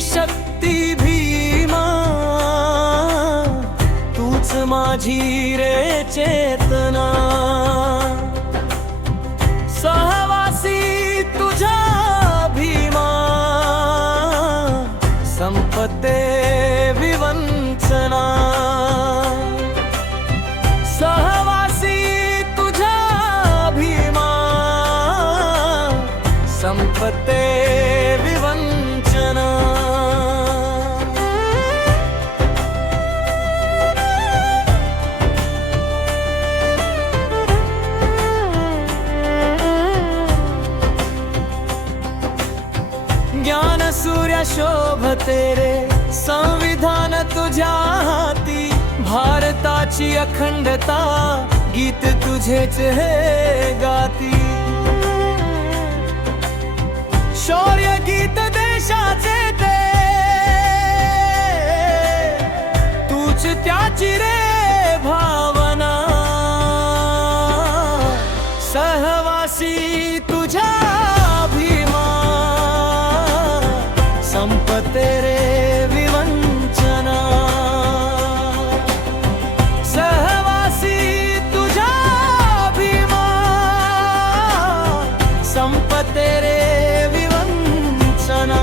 शक्ती भीमा. तूच माझी रे चेतना. सहवासी तुझ्या भीमा. संपते विवंचना. सहवासी तुझ्या भीमा. संपते ज्ञान सूर्य शोभते रे. संविधान तुझ्या हाती भारताची अखंडता गीत तुझेच हे गाती. शौर्य गीत देशाचे ते. तूच त्याची रे भावना. सहवासी तुझ्या तेरे विवंचना। सहवासी तुझा भीमा संप तेरे विवंचना।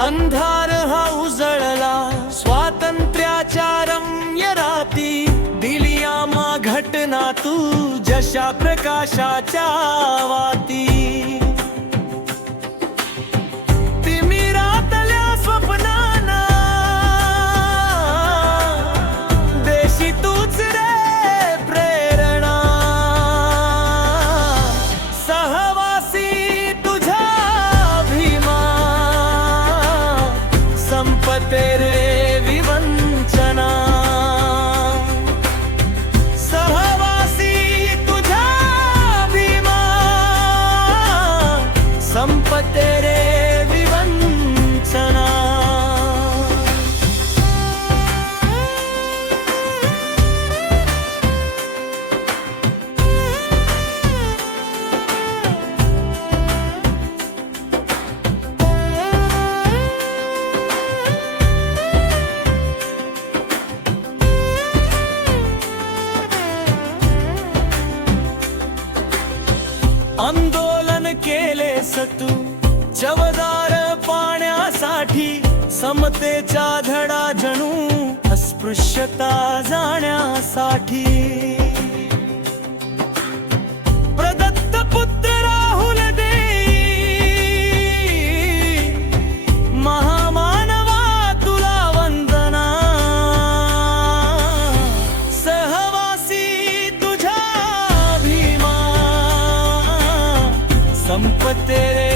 अंधार हा उजळला. स्वातंत्र्याच्या रम्य राती दिली आम्हा घटना तू जशा प्रकाशाच्या वाती. केले तू चवदार पाण्यासाठी समतेचा धडा जणू अस्पृश्यता जाण्यासाठी. तुझ्या भीमा संपते रे